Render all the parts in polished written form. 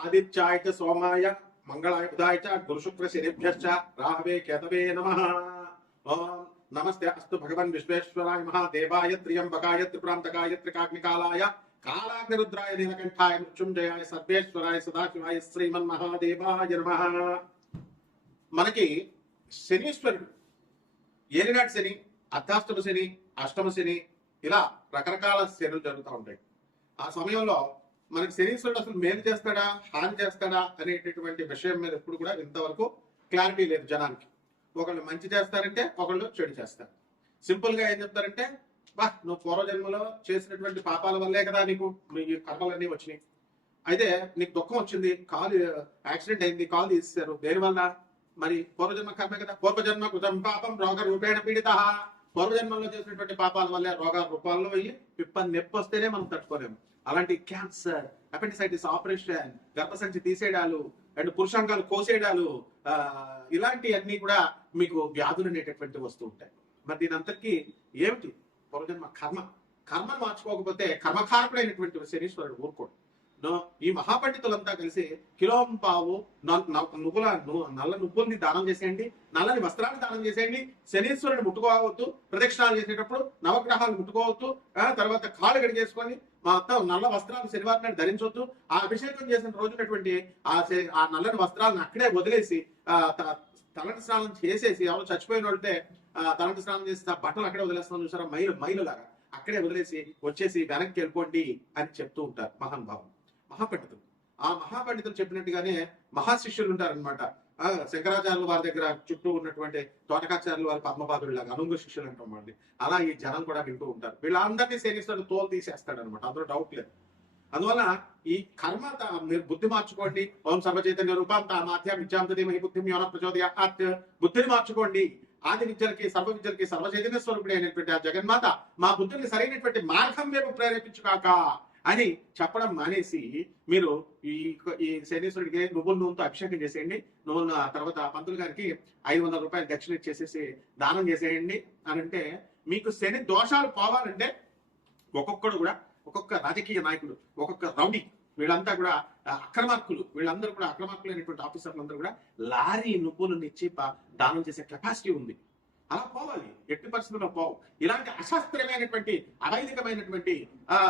ఆదిత్యాయ చ సోమాయ మంగళాయ బుధాయ చ గురుశుక్ర శనిభ్యశ్చ రాహవే కేతవే నమః. ఓం నమస్తే అస్తు భగవన్ విశ్వేశ్వరాయ మహాదేవాయ త్ర్యంబకాయ త్రిపురాంతకాయ త్రికాగ్నికాలాయ కాలాగ్నిరుద్రాయ నీలకంఠాయ మృత్యుంజయాయ సర్వేశ్వరాయ సదాశివాయ శ్రీమన్మహాదేవాయ నమః. మనకి శనీశ్వరుడు ఏలినాటి శని, అర్ధాష్టమ శని, అష్టమ శని, ఇలా రకరకాల శనులు జరుగుతూ ఉంటాయి. ఆ సమయంలో మనకి శనీశ్వరుడు అసలు మేలు చేస్తాడా హాని చేస్తాడా అనేటటువంటి విషయం మీద ఎప్పుడు కూడా ఇంతవరకు క్లారిటీ లేదు జనానికి. ఒకళ్ళు మంచి చేస్తారంటే ఒకళ్ళు చెడు చేస్తారు. సింపుల్ గా ఏం చెప్తారంటే, బా నువ్వు పూర్వజన్మలో చేసినటువంటి పాపాల వల్లే కదా నీకు ఈ కర్మలన్నీ వచ్చినాయి. అయితే నీకు దుఃఖం వచ్చింది, కాలు యాక్సిడెంట్ అయింది, కాలు తీసేశారు, దేనివల్ల? మరి పూర్వజన్మ కర్మే కదా. పూర్వజన్మ కృతం పాపం రోగ రూపేణ పీడిత. పూర్వజన్మంలో చేసినటువంటి పాపాల వల్లే రోగాల రూపాల్లో అయ్యి నొప్పి వస్తేనే మనం తట్టుకోలేము. అలాంటి క్యాన్సర్, అపెండిసైటిస్ ఆపరేషన్, గర్భసంచి తీసేయడాలు అండ్ పురుషాంగాలు కోసేయడాలు, ఇలాంటి అన్ని కూడా మీకు వ్యాధులు అనేటటువంటి వస్తూ ఉంటాయి. మరి దీని అంతటికీ ఏమిటి? పూర్వజన్మ కర్మను మార్చుకోకపోతే కర్మకారకుడైనటువంటి శనీశ్వరుడు ఊరుకోడు. ఈ మహాపండితులంతా కలిసి కిలోంపావు నల్ల నువ్వుల్ని దానం చేసేయండి, నల్లని వస్త్రాన్ని దానం చేసేయండి, శనీశ్వరుని ముట్టుకోవద్దు, ప్రదక్షిణాలు చేసేటప్పుడు నవగ్రహాలు ముట్టుకోవద్దు, తర్వాత కాళ్ళు గడిగేసుకొని మొత్తం నల్ల వస్త్రాలు శనివారం నాడు ధరించవద్దు. ఆ అభిషేకం చేసిన రోజునటువంటి ఆ నల్లని వస్త్రాలను అక్కడే వదిలేసి తలంటి స్నానం చేసేసి, ఎవరు చచ్చిపోయిన వాళ్ళతే తలంటి స్నానం చేసి ఆ బట్టలు అక్కడే వదిలేస్తున్నాం చూసారా, మైలు లాగా అక్కడే వదిలేసి వచ్చేసి వెనక్కి వెళ్ళిపోండి అని చెప్తూ ఉంటారు మహానుభావులు, మహాపండితులు. ఆ మహాపండితులు చెప్పినట్టుగానే మహాశిష్యులు ఉంటారనమాట. శంకరాచార్యులు వారి దగ్గర చుట్టూ ఉన్నటువంటి తోటకాచార్యులు వారి పద్మపాదులు లాగా అనుంగు శిష్యులు అంటాం అండి. అలా ఈ జనం కూడా వింటూ ఉంటారు. వీళ్ళందరినీ శనీశ్వరుడు తోలు తీసేస్తాడు అనమాట, అందులో డౌట్ లేదు. అందువల్ల ఈ కర్మ మీరు బుద్ధి మార్చుకోండి. ఓం సర్వచైతన్య రూపం తామాధ్య విద్యాంతది మహి బుద్ధి యోన ప్రచోదయాత్. బుద్ధిని మార్చుకోండి. ఆది విద్యలకి సర్వ విద్యలకి సర్వచైతన్య స్వరూపుడి అయినటువంటి ఆ జగన్మాత మా బుద్ధిని సరైనటువంటి మార్గం వైపు ప్రేరేపించుకాక అని చెప్పడం మానేసి మీరు ఈ శనీశ్వరుడికి నువ్వుల నూనెతో అభిషేకం చేసేయండి, నువ్వుల తర్వాత పంతులు గారికి 500 రూపాయలు దక్షిణ ఇచ్చేసేసి దానం చేసేయండి అని అంటే, మీకు శని దోషాలు పోవాలంటే ఒక్కొక్కడు కూడా, ఒక్కొక్క రాజకీయ నాయకుడు, ఒక్కొక్క రౌడీ, వీళ్ళంతా కూడా అక్రమార్కులు, వీళ్ళందరూ కూడా అక్రమార్కులు అయినటువంటి ఆఫీసర్లు అందరూ కూడా లారీ నువ్వులను ఇచ్చి దానం చేసే కెపాసిటీ ఉంది. అలా పోవాలి, ఎట్టి పరిస్థితుల్లో పోవు. ఇలాంటి అశాస్త్రీయమైనటువంటి అవైదికమైనటువంటి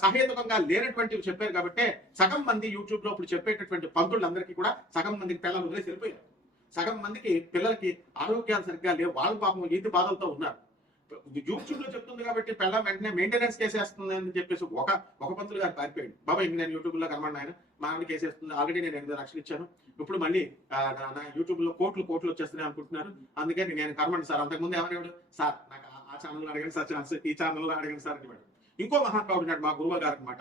సహేతుకంగా లేనటువంటివి చెప్పారు కాబట్టి సగం మంది యూట్యూబ్ లో ఇప్పుడు చెప్పేటటువంటి పంతులందరికీ కూడా సగం మందికి పిల్లలు వదిలేసి వెళ్ళిపోయారు. సగం మందికి పిల్లలకి ఆరోగ్యాలు సరిగ్గా లేవు, వాళ్ళు పాపం ఈతి బాధలతో ఉన్నారు. యూట్యూబ్ లో చెప్తుంది కాబట్టి పిల్లలు వెంటనే మెయింటెనెన్స్ కేసేస్తుంది అని చెప్పేసి ఒక పంతులు గారు పారిపోయాడు. బాబా ఇంక నేను యూట్యూబ్ లో కనబడిన ఆయన మా ఆవిడ కేసేస్తుంది, ఆల్రెడీ నేను 8 లక్షలు ఇచ్చాను, ఇప్పుడు మళ్ళీ నా యూట్యూబ్ లో కోట్లు వచ్చేస్తున్నాయి అనుకుంటున్నారు, అందుకని నేను కనబడి సార్. అంతకుముందు ఏమనేవాడు, సార్ నాకు ఆ ఛానల్ అడగండి సార్, ఈ ఛానల్లో అడగండి సార్ అని. ఇంకో మహానుభావుడు ఉన్నాడు మా గురువు గారు అనమాట.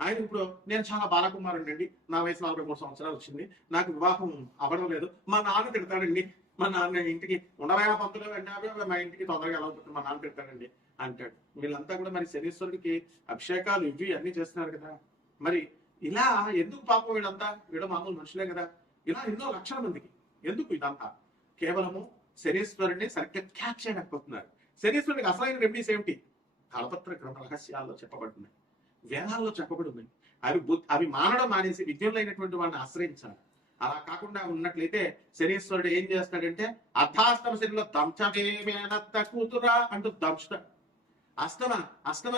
ఆయన ఇప్పుడు నేను చాలా బాలకుమారుడు అండి, నా వయసు 43 సంవత్సరాలు వచ్చింది, నాకు వివాహం అవ్వడం లేదు, మా నాన్న తిడతాడండి, మా నాన్న ఇంటికి ఉండవా పంతులు అంటే మా ఇంటికి తొందరగా ఎలా అవుతుంది, మా నాన్న తిడతాడండి అంటాడు. వీళ్ళంతా కూడా మరి శనీశ్వరుడికి అభిషేకాలు ఇవి అన్ని చేస్తున్నారు కదా, మరి ఇలా ఎందుకు పాపం? వీళ్ళ మామూలు మనుషులే కదా. ఇలా ఎన్నో లక్షల మందికి ఎందుకు ఇదంతా? కేవలము శనీశ్వరుడిని సరిగ్గా క్యాచ్ చేయలేకపోతున్నారు. శనీశ్వరుడికి అసలైన రెమెడీస్ ఏమిటి? కలపత్ర గ్రంథ రహస్యాల్లో చెప్పబడుతున్నాయి, వేదాల్లో చెప్పబడున్నాయి. అవి మానడం మానేసి విజ్ఞులైనటువంటి వాళ్ళని ఆశ్రయించాలి. అలా కాకుండా ఉన్నట్లయితే శనీశ్వరుడు ఏం చేస్తాడంటే, అర్ధాష్టమ శనిలో దంచవేమేనత్త కూతురా అంటూ దంచుతాడు. అష్టమ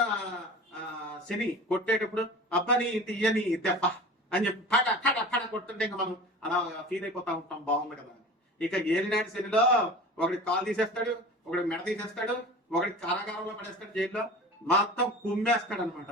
శని కొట్టేటప్పుడు అబ్బని తీయని దెబ్బ అని చెప్పి ఫట కొట్టుంటే ఇంకా మనం అలా ఫీల్ అయిపోతా ఉంటాం, బాగుంది కదా. ఇక ఏలినాటి శనిలో ఒకటి కాలు తీసేస్తాడు, ఒకటి మెడ తీసేస్తాడు, ఒకటి కారాగారంలో పడేస్తాడు, జైల్లో మొత్తం కుమ్మేస్తాడు అనమాట.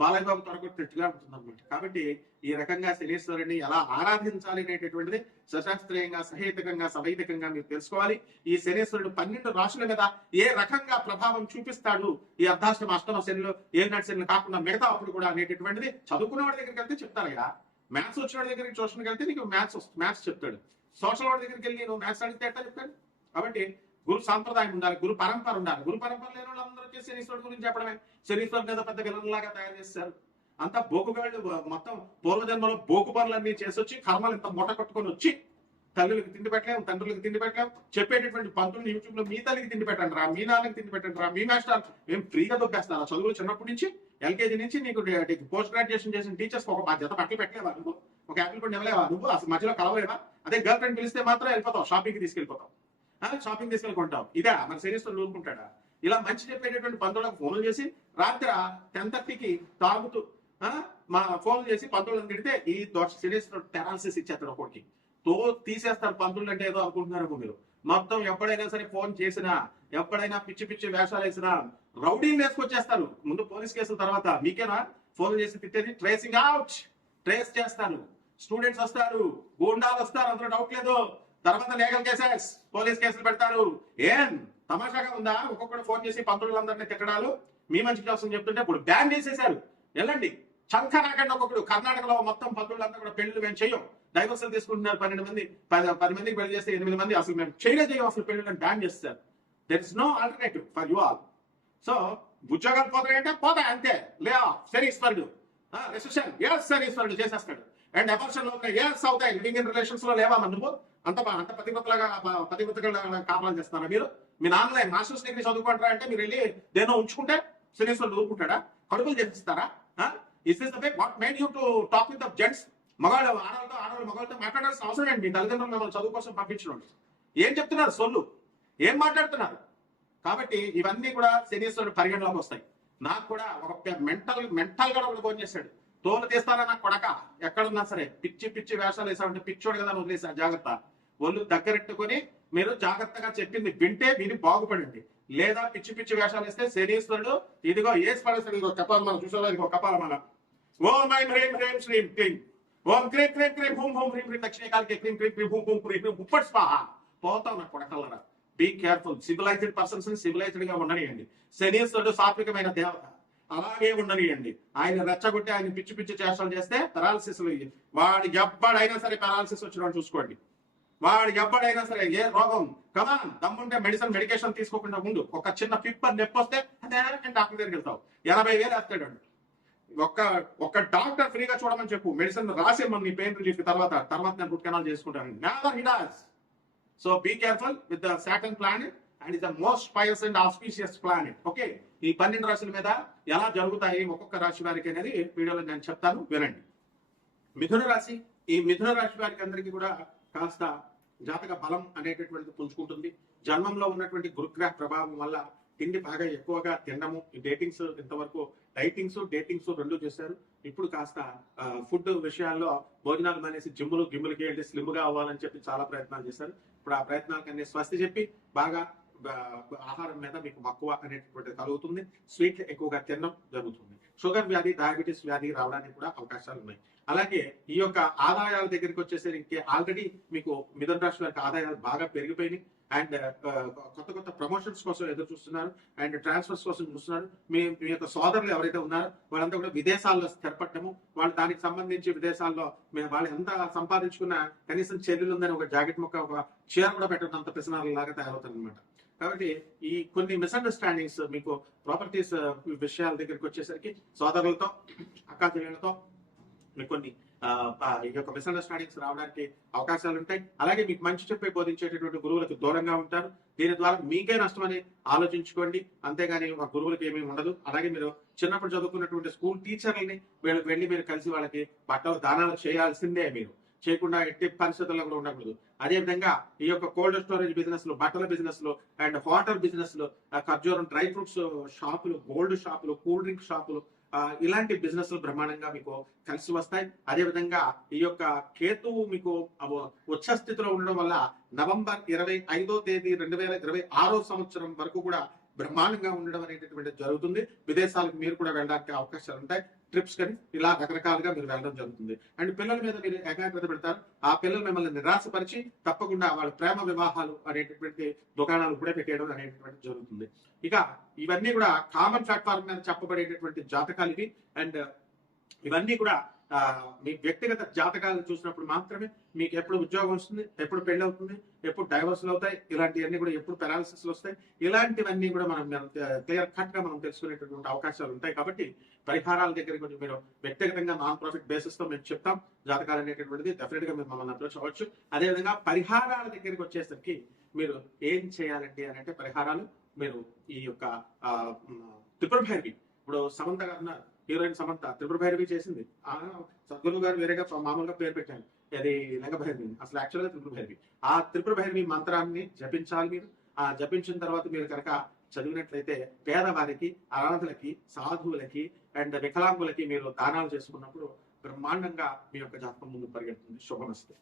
బాలయ్య బాబు తొడగొట్టినట్టుగా ఉంటుంది అనమాట. కాబట్టి ఈ రకంగా శనీశ్వరుని ఎలా ఆరాధించాలి అనేటటువంటిది సశాస్త్రీయంగా, సహేతుకంగా, సవైదికంగా మీరు తెలుసుకోవాలి. ఈ శనీశ్వరుడు 12 రాశుల మీద ఏ రకంగా ప్రభావం చూపిస్తాడు ఈ అర్ధాష్టమ అష్టమ శనిలో, ఏలినాటి శనిలో కాకుండా మిగతా అప్పుడు కూడా అనేటటువంటిది చదువుకున్న వాడి దగ్గరికి వెళ్తే చెప్తారు కదా. మ్యాథ్స్ వచ్చిన వాడి దగ్గరికి ట్యూషన్కి వెళ్తే నీకు మ్యాథ్స్ చెప్తాడు. సోషల్ వాడి దగ్గరికి వెళ్ళి నువ్వు మ్యాథ్స్ అడిగితే ఎట్లా చెప్తాడు? కాబట్టి గురు సాంప్రదాయం ఉండాలి, గురు పరంపర ఉండాలి. గురు పరంపర లేని వాళ్ళందరూ వచ్చి శనీశ్వరుడు గురించి చెప్పడమే. శనీశ్వరుడు మీద పెద్ద విలన్లాగా తయారు చేస్తారు. అంతా బోకుగాళ్ళు, మొత్తం పూర్వజన్మలో బోకు పనులన్నీ చేసి వచ్చి కర్మలు ఇంత మూట కట్టుకొని వచ్చి తల్లులకు తిండి పెట్టలేము, తండ్రులకు తిండి పెట్టలేము, చెప్పేటటువంటి పంతులు యూట్యూబ్ లో మీ తల్లికి తిండి పెట్టండి రా, మీ నాన్నకి తిండి పెట్టండి రా, మీ మాస్టర్ మేము ఫ్రీగా దొబ్బేస్తారు. ఆ చదువులు చిన్నప్పటి నుంచి LKG నుంచి నీకు పోస్ట్ గ్రాడ్యుయేషన్ చేసిన టీచర్స్ ఒక 10 జత బట్టలు పెట్టలేవా? ఒక యాపిల్ పండు ఇవ్వలేవా నువ్వు? అసలు మధ్యలో కలవలేవా? అదే గర్ల్ ఫ్రెండ్ పిలిస్తే మాత్రం వెళ్ళిపోతావు, షాపింగ్కి తీసుకెళ్ళిపోతావు, షాపింగ్ తీసుకెళ్ళుకుంటావు. ఇదే మన శరీరం ఊరుకుంటాడా? ఇలా మంచి చెప్పేటటువంటి పంతులకు ఫోన్లు చేసి రాత్రి 10:30కి తాగుతూ మా ఫోన్లు చేసి పంతులను తిడితే ఈ సిరీస్ టెరాలసిస్ ఇచ్చేస్తాడు ఒకటికి తీసేస్తారు. పంతులు అంటే ఏదో అనుకుంటున్నారు మీరు. మొత్తం ఎప్పుడైనా సరే ఫోన్ చేసినా, ఎప్పుడైనా పిచ్చి పిచ్చి వేషాలు వేసినా రౌడీని వేసుకొచ్చేస్తారు. ముందు పోలీస్ కేసుల తర్వాత మీకేనా ఫోన్ చేసి తిట్టేది? ట్రేసింగ్ అవుట్, ట్రేస్ చేస్తారు, స్టూడెంట్స్ వస్తారు, గూండాలు వస్తారు, అందులో డౌట్ లేదు. తర్వాత లీగల్ కేసెస్, పోలీస్ కేసులు పెడతారు. ఏం తమాషాగా ఉందా? ఒక్కొక్కడు ఫోన్ చేసి పంతులందరినీ తిట్టడాలు మీ మంచి కోసం చెప్తుంటే ఇప్పుడు బ్యాన్ చేసేశారు. వెళ్ళండి చంక నాకండి. ఒక్కొక్కడు కర్ణాటకలో మొత్తం పంతులంతా కూడా పెళ్లి మేము చెయ్యం, డైవర్సల్ తీసుకుంటున్నారు. 12 మంది 10 మందికి పెళ్లి చేస్తే 8 మంది అసలు మేము చేయం అసలు పెళ్లి బ్యాన్ చేస్తారు. There is no alternative for you all. So ఉద్యోగాలు పోతాయంటే పోతాయి అంతే. లే ఆఫ్ శనీశ్వరుడు, రెసిషన్ ఎస్ శనీశ్వరుడు చేసేస్తాడు. అండ్ అబార్షన్ ఎస్ అవుతాయి. లివింగ్ ఇన్ రిలేషన్స్ లో లేవా నువ్వు? అంత పతివ్రతగా కాపాలు చేస్తారా మీరు? మీ నాన్నలే మాస్టర్స్ డిగ్రీ చదువుకుంటారా అంటే మీరు వెళ్ళి దేనో ఉంచుకుంటే శనీశ్వరుడు ఊరుకుంటాడా? కడుపులు చేపిస్తారా? Is this the way what made you to talk with the gents? మగవాళ్ళు ఆడవాళ్ళు మగవాళ్ళతో మాట్లాడాల్సిన అవసరం ఏంటి? మీ తల్లిదండ్రులు మిమ్మల్ని చదువు కోసం పంపించడం ఏం చెప్తున్నారు? సొల్లు ఏం మాట్లాడుతున్నారు? కాబట్టి ఇవన్నీ కూడా శనీశ్వరుడు పరిగణలోకి వస్తాయి. నాకు కూడా ఒక మెంటల్ గా ఒకటి ఫోన్ చేశాడు. తోలు తీస్తారా నాకు కొడక, ఎక్కడున్నా సరే పిచ్చి పిచ్చి వేషాలు వేసామంటే పిచ్చోడు కదా వదిలేసా. జాగ్రత్త, ఒళ్ళు దగ్గరెట్టుకుని మీరు జాగ్రత్తగా చెప్పింది వింటే మీరు బాగుపడండి. లేదా పిచ్చి పిచ్చి వేషాలు వేస్తే శనీశ్వరుడు ఇదిగో ఏ స్పడేస్తాడు. ఇదిగో కపాల మన చూసారా, ఇదిగో కపాల మన ఓం ఐం హ్రీం హ్రీం శ్రీం క్లీం ఓం క్రీం క్రీం క్రీం హూం హూం హ్రీం హ్రీం దక్షిణకాలకి క్రీం క్రీం క్రీం హూం హూం హ్రీం ఉప్పటి స్వాహ. పోతావు నా కొడకల్లరా. Be careful. Civilized persons civilized గా ఉండనియండి. శనీశ్వరుడు సాత్వికమైన దేవత, అలాగే ఉండనియండి. ఆయన రెచ్చగొట్టి ఆయన పిచ్చి పిచ్చి చేష్టలు చేస్తే పెరాలసిస్, వాడు ఎవ్వడైనా సరే పెరాలసిస్ వచ్చిన చూసుకోండి. వాడు ఎవ్వడైనా సరే ఏ రోగం కమాన్ దమ్ముంటే మెడికేషన్ తీసుకోకుండా ముందు ఒక చిన్న పిప్పర్ నొప్పి వస్తే డాక్టర్ దగ్గరికి వెళ్తావు. 80,000 వేస్తాడు. ఒక్క డాక్టర్ ఫ్రీగా చూడమని చెప్పు, మెడిసిన్ రాసేమని నీ పెయిన్ రిలీఫ్ తర్వాత నేను రూట్ కెనాల్ చేసుకుంటాను. Never he does. So be careful with the Saturn planet and is the most pious and auspicious planet. Okay, ఈ 12 రాశుల మీద ఎలా జరుగుతాయి ఒక్కొక్క రాశి వారికి అనేది వీడియోలో నేను చెప్తాను, వినండి. మిథున రాశి, ఈ మిథున రాశి వారికి అందరికీ కూడా కాస్త జాతక బలం అనేటటువంటిది పుంజుకుంటుంది. జన్మంలో ఉన్నటువంటి గురుగ్రహ ప్రభావం వల్ల తిండి బాగా ఎక్కువగా తినడము, డేటింగ్స్ ఇంతవరకు డేటింగ్స్ రెండు చేశారు. ఇప్పుడు కాస్త ఫుడ్ విషయాల్లో భోజనాలు మానేసి గిమ్ములకి వెళ్ళి స్లిమ్ గా అవ్వాలని చెప్పి చాలా ప్రయత్నాలు చేశారు. ఇప్పుడు ఆ ప్రయత్నాలకన్నీ స్వస్తి చెప్పి బాగా ఆహారం మీద మీకు మక్కువ అనేటటువంటిది కలుగుతుంది. స్వీట్ ఎక్కువగా తినడం జరుగుతుంది. షుగర్ వ్యాధి, డయాబెటీస్ వ్యాధి రావడానికి కూడా అవకాశాలు ఉన్నాయి. అలాగే ఈ యొక్క ఆదాయాల దగ్గరికి వచ్చేసరికి ఆల్రెడీ మీకు మిథున రాశి వారికి ఆదాయాలు బాగా పెరిగిపోయినాయి. అండ్ కొత్త ప్రమోషన్స్ కోసం ఎదురు చూస్తున్నారు. అండ్ ట్రాన్స్ఫర్స్ కోసం చూస్తున్నారు. మీ యొక్క సోదరులు ఎవరైతే ఉన్నారో వాళ్ళంతా కూడా విదేశాల్లో స్థిరపడటము, వాళ్ళు దానికి సంబంధించి విదేశాల్లో వాళ్ళు ఎంత సంపాదించుకున్నా కనీసం చెల్లెలు ఉందని ఒక జాకెట్ ముక్క, ఒక చీర కూడా పెట్టడం అంత పిసనాల లాగా తయారవుతుంది అనమాట. కాబట్టి ఈ కొన్ని మిస్అండర్స్టాండింగ్స్ మీకు ప్రాపర్టీస్ విషయాల దగ్గరికి వచ్చేసరికి సోదరులతో, అక్కా చెల్లెలతో మీకు కొన్ని ఈ యొక్క మిస్అండర్స్టాండింగ్స్ రావడానికి అవకాశాలు ఉంటాయి. అలాగే మీకు మంచి చెప్పే బోధించేటటువంటి గురువులకు దూరంగా ఉంటారు. దీని ద్వారా మీకే నష్టమని ఆలోచించుకోండి, అంతేగాని ఆ గురువులకు ఏమీ ఉండదు. అలాగే మీరు చిన్నప్పుడు చదువుకున్నటువంటి స్కూల్ టీచర్లని వెళ్ళి మీరు కలిసి వాళ్ళకి బట్టలు దానాలు చేయాల్సిందే. మీరు చేయకుండా ఎట్టి పరిస్థితుల్లో కూడా ఉండకూడదు. అదేవిధంగా ఈ యొక్క కోల్డ్ స్టోరేజ్ బిజినెస్ లో, బట్టల బిజినెస్ లో అండ్ వాటర్ బిజినెస్ లో, ఖర్జూరం డ్రై ఫ్రూట్స్ షాపులు, గోల్డ్ షాపులు, కూల్ డ్రింక్ షాపులు, ఇలాంటి బిజినెస్ బ్రహ్మాండంగా మీకు కలిసి వస్తాయి. అదేవిధంగా ఈ యొక్క కేతువు మీకు ఉచ్చ స్థితిలో ఉండడం వల్ల నవంబర్ 25వ తేదీ 2026 సంవత్సరం వరకు కూడా బ్రహ్మాండంగా ఉండడం అనేటటువంటిది జరుగుతుంది. విదేశాలకు మీరు కూడా వెళ్ళడానికి అవకాశాలు ఉంటాయి. ట్రిప్స్ కానీ ఇలా రకరకాలుగా మీరు వెళ్ళడం జరుగుతుంది. అండ్ పిల్లల మీద మీరు ఏకాగ్రత పెడతారు. ఆ పిల్లలు మిమ్మల్ని నిరాశపరిచి తప్పకుండా వాళ్ళ ప్రేమ వివాహాలు అనేటటువంటి దుకాణాలు కూడా పెట్టేయడం అనేటటువంటి జరుగుతుంది. ఇక ఇవన్నీ కూడా కామన్ ప్లాట్ఫామ్ మీద చెప్పబడేటటువంటి జాతకాలు ఇవి. అండ్ ఇవన్నీ కూడా మీ వ్యక్తిగత జాతకాలు చూసినప్పుడు మాత్రమే మీకు ఎప్పుడు ఉద్యోగం వస్తుంది, ఎప్పుడు పెళ్లి అవుతుంది, ఎప్పుడు డైవర్స్లు అవుతాయి, ఇలాంటివన్నీ కూడా ఎప్పుడు పెరాలసిస్లు వస్తాయి, ఇలాంటివన్నీ కూడా మనం క్లియర్ కట్ గా మనం తెలుసుకునేటటువంటి అవకాశాలు ఉంటాయి. కాబట్టి పరిహారాల దగ్గర కొంచెం మీరు వ్యక్తిగతంగా నాన్ ప్రాఫిట్ బేసిస్ తో మేము చెప్తాం. జాతకాలు అనేటటువంటిది డెఫినెట్ గా మీరు మమ్మల్ని అప్రోచ్ అవ్వచ్చు. అదేవిధంగా పరిహారాల దగ్గరికి వచ్చేసరికి మీరు ఏం చేయాలండి అని అంటే పరిహారాలు మీరు ఈ యొక్క త్రిపుర భైరవి, ఇప్పుడు సమంత గారు హీరోయిన్ సమంత త్రిపుర భైరవి చేసింది. సద్గురు గారు వేరేగా మామూలుగా పేరు పెట్టాను, అది లింగ భైరవి, అసలు యాక్చువల్గా త్రిపుర భైరవి. ఆ త్రిపుర భైరవి మంత్రాన్ని జపించాలి మీరు. ఆ జపించిన తర్వాత మీరు కనుక చదివినట్లయితే పేదవారికి, అనాథలకి, సాధువులకి అండ్ వికలాంగులకి మీరు దానాలు చేసుకున్నప్పుడు బ్రహ్మాండంగా మీ యొక్క జాతకం ముందు పరిగెడుతుంది. శుభమస్తు.